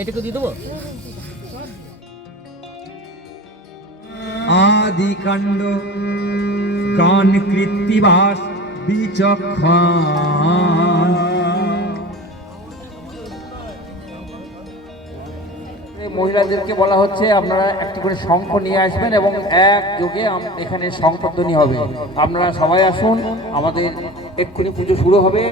এটুকু দিয়ে দেবো? আদিকাণ্ড গান কৃত্তিবাস বিচক্ষণ। মহিলাদেরকে বলা হচ্ছে, আপনারা একটি করে শঙ্খ নিয়ে আসবেন এবং এক যোগে এখানে শঙ্খধ্বনি হবে। আপনারা সবাই আসুন, আমাদের এক্ষুনি পুজো শুরু হবে।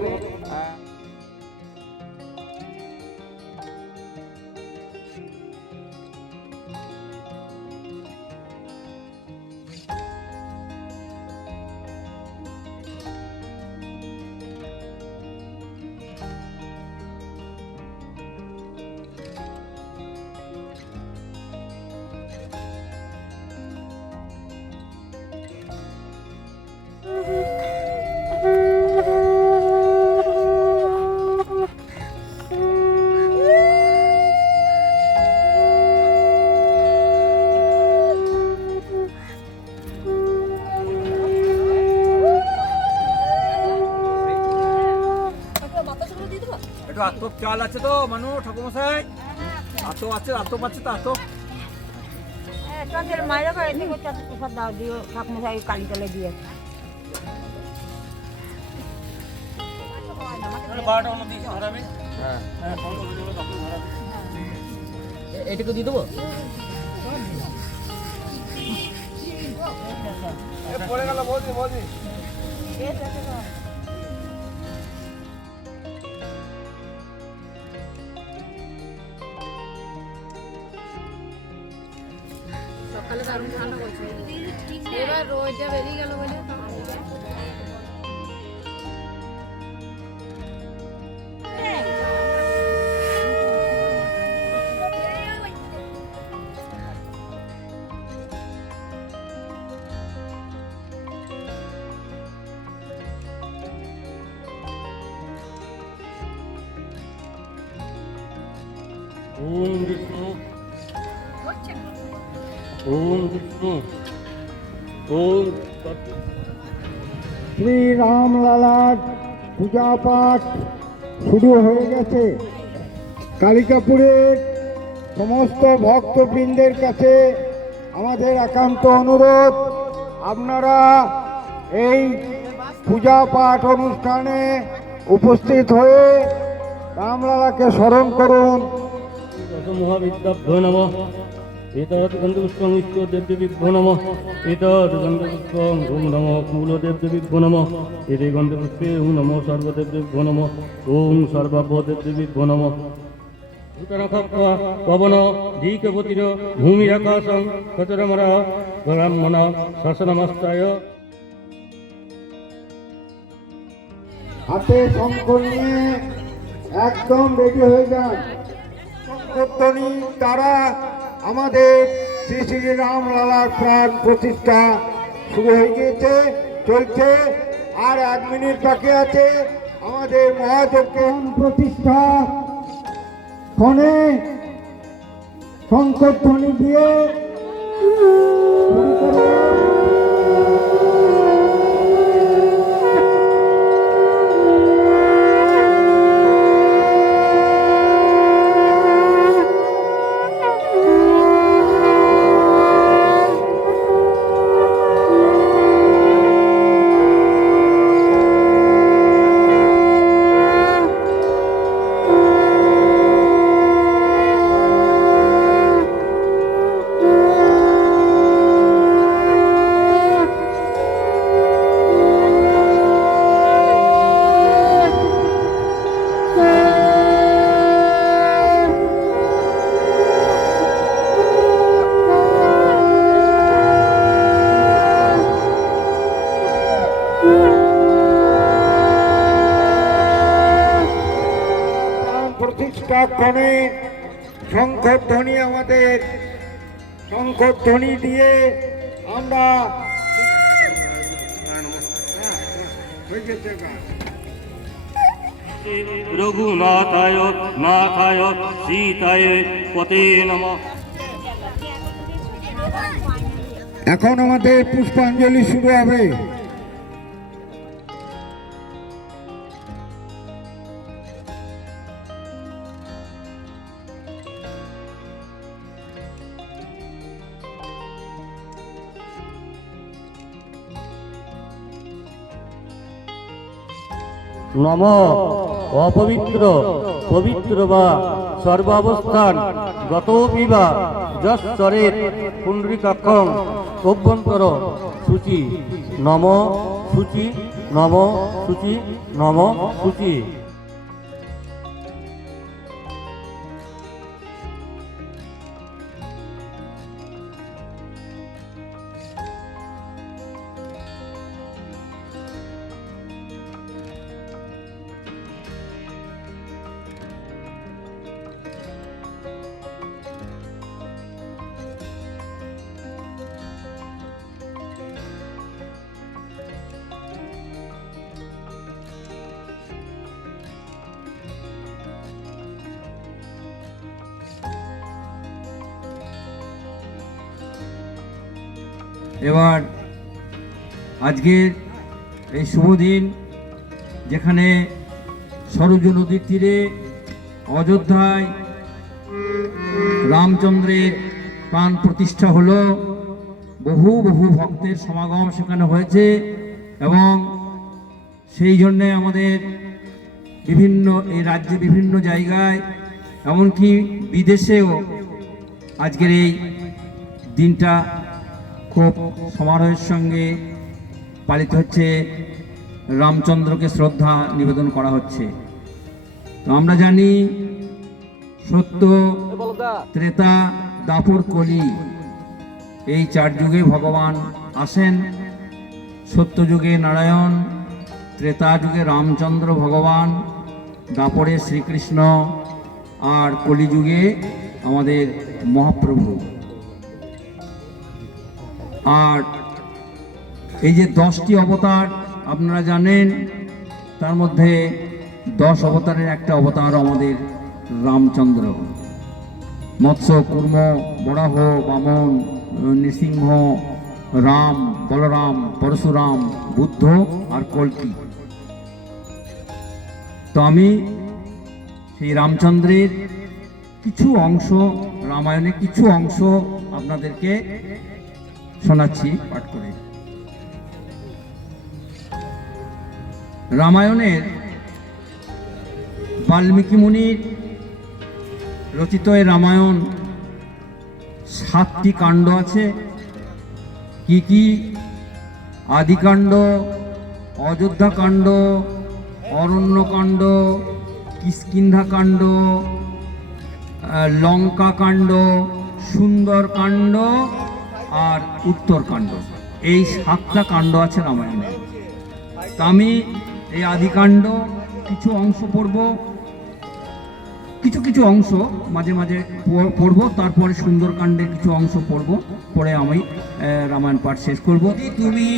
একটু আত্মপ চাল আছে তো মানু ঠাকুমশাই আতো আছে আতপ আছে তো আতপ। মায়েরা করে চাষে প্রসাদ দাও দিও ঠাকুমশাই কালী তলে দিয়ে এটুকু দিয়ে দেবো? পড়ে গেল বৌদি বৌদি। সকালে দারুণ ঠান্ডা করছে। এবার রোদটা বেরিয়ে গেল বলে ওম বিষ্ণু ওম বিষ্ণু ওম শ্রী রামলালার পূজা পাঠ শুরু হয়ে গেছে। কালিকাপুরের সমস্ত ভক্তবৃন্দের কাছে আমাদের একান্ত অনুরোধ, আপনারা এই পূজা পাঠ অনুষ্ঠানে উপস্থিত হয়ে রামলালাকে স্মরণ করুন। মহাবিদ্যাভ্যো নম। এতৎ গন্ধপুষ্পং ইষ্ট দেবদেবীভ্যো নম। এতৎ গন্ধপুষ্পং ওম নম মূলদেবদেবীভ্যো নম। এতে গন্ধপুষ্পে ওম নম সর্বদেবদেবীভ্যো নম। ওম সর্বাভদেবদেবীভ্যো নম। ভূতনখপ্পা পবন ধীকপতির ভূমি আকাশং কচরমর ব্রাহ্মণ শাসনমস্তায়। হাতে শঙ্খ নিয়ে একদম রেডি হয়ে যান। দ্বারা আমাদের শ্রী শ্রী রামলালার প্রাণ প্রতিষ্ঠা শুরু হয়ে গিয়েছে, চলছে। আর এক মিনিট বাকি আছে। আমাদের মহাযজ্ঞের প্রতিষ্ঠা। ক্ষণে শঙ্করধ্বনি দিয়ে প্রাণ প্রতিষ্ঠাক্ষণে শঙ্খধ্বনি আমাদের শঙ্খধ্বনি দিয়ে আমরা। রঘুনাথায় নাথায় সীতায় পতে নমঃ এখন আমাদের পুষ্পাঞ্জলি শুরু হবে নম। অপবিত্র, পবিত্র বা সর্বাবস্থান গতপি বা যশ্বরের পুণ্ডরিকাক্ষম অভ্যন্তর, সূচি, নম সূচি নম সূচি নম, সূচি। এবার আজকের এই শুভ দিন, যেখানে সরজ নদীর তীরে অযোধ্যায় রামচন্দ্রের প্রাণ প্রতিষ্ঠা হলো। বহু বহু ভক্তের সমাগম সেখানে হয়েছে এবং সেই জন্যে আমাদের বিভিন্ন, এই রাজ্যে বিভিন্ন জায়গায়, এমনকি বিদেশেও আজকের এই দিনটা খুব সমারোহের সঙ্গে পালিত হচ্ছে, রামচন্দ্রকে শ্রদ্ধা নিবেদন করা হচ্ছে। তো আমরা জানি, সত্য ত্রেতা দাপুর কলি, এই চার যুগে ভগবান আসেন। সত্য যুগে নারায়ণ, ত্রেতা যুগে রামচন্দ্র ভগবান, দাপরে শ্রীকৃষ্ণ, আর কলিযুগে আমাদের মহাপ্রভু। আর এই যে দশটি অবতার, আপনারা জানেন, তার মধ্যে দশ অবতারের একটা অবতার আমাদের রামচন্দ্র। মৎস্য, কুর্ম, বরাহ, বামন, নৃসিংহ, রাম, বলরাম, পরশুরাম, বুদ্ধ আর কল্কি। তো আমি সেই রামচন্দ্রের কিছু অংশ, রামায়ণের কিছু অংশ আপনাদেরকে শোনাচ্ছি, পাঠ করে। রামায়ণের বাল্মীকি মুনির রচিত রামায়ণ সাতটি কাণ্ড আছে। কি কি? আদিকাণ্ড অযোধ্যা কাণ্ড অরণ্যকাণ্ড কাণ্ড লঙ্কা কাণ্ড সুন্দর কাণ্ড আর উত্তরকাণ্ড এই সাতটা কাণ্ড আছে রামায়ণে। তা আমি এই আদিকাণ্ড কিছু অংশ পড়ব। কিছু কিছু অংশ মাঝে মাঝে পড়ব। তারপরে সুন্দরকাণ্ডের কিছু অংশ পড়ব। পরে আমি রামায়ণ পাঠ শেষ করব। তুমি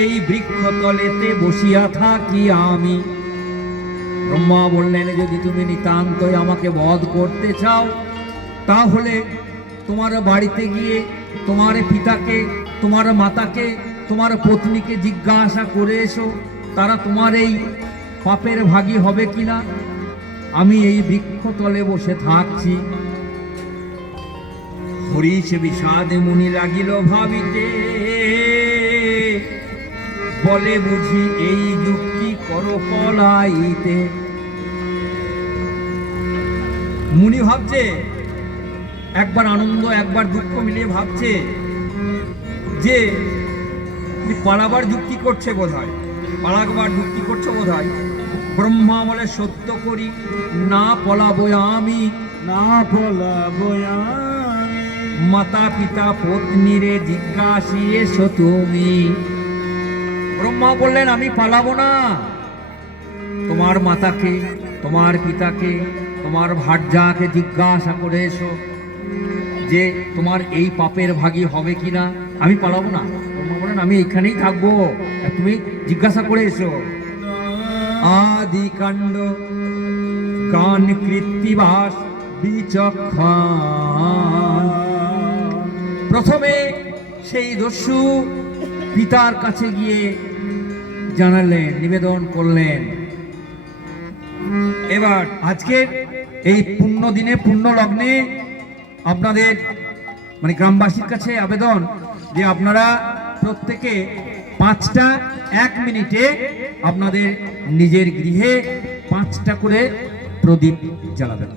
এই বৃক্ষতলেতে বসিয়া থাকি আমি, ব্রহ্মা বললেন, যদি তুমি নিতান্তই আমাকে বধ করতে চাও, তাহলে তোমার বাড়িতে গিয়ে তোমার পিতাকে, তোমার মাতাকে, তোমার পত্নীকে জিজ্ঞাসা করে এসো, তারা তোমার এই পাপের ভাগী হবে কিনা? আমি এই বৃক্ষতলে বসে থাকছি। হরিষ বিষাদে মুনি লাগিল ভাবিতে। বলে বুঝি এই যুক্তি কর পলাইতে মুনি ভাবছে একবার আনন্দ একবার দুঃখ মিলিয়ে ভাবছে যে পালাবার যুক্তি করছে বোধ হয় পালাবার যুক্তি করছে বোধ হয় ব্রহ্মা বলে সত্য করি না পলাবো আমি। না পলাবো আমি। মাতা পিতা পত্নীরে জিজ্ঞাসি এসো তুমি। ব্রহ্মা বললেন আমি পালাবো না। তোমার মাতাকে তোমার পিতাকে তোমার ভার্যাকে জিজ্ঞাসা করে এসো। যে তোমার এই পাপের ভাগী হবে কিনা, আমি পালাবো না। বলেন, আমি এখানেই থাকব। তুমি জিজ্ঞাসা করে এসো। আদি কাণ্ড গান কৃত্তিবাস বিচক্ষণ। প্রথমে সেই দস্যু পিতার কাছে গিয়ে জানালেন, নিবেদন করলেন। এবার আজকের এই পুণ্য দিনে পুণ্য লগ্নে আপনাদের মানে গ্রামবাসীর কাছে আবেদন যে আপনারা প্রত্যেকে পাঁচটা, এক মিনিটে আপনাদের নিজের গৃহে পাঁচটা করে প্রদীপ জ্বালাবেন।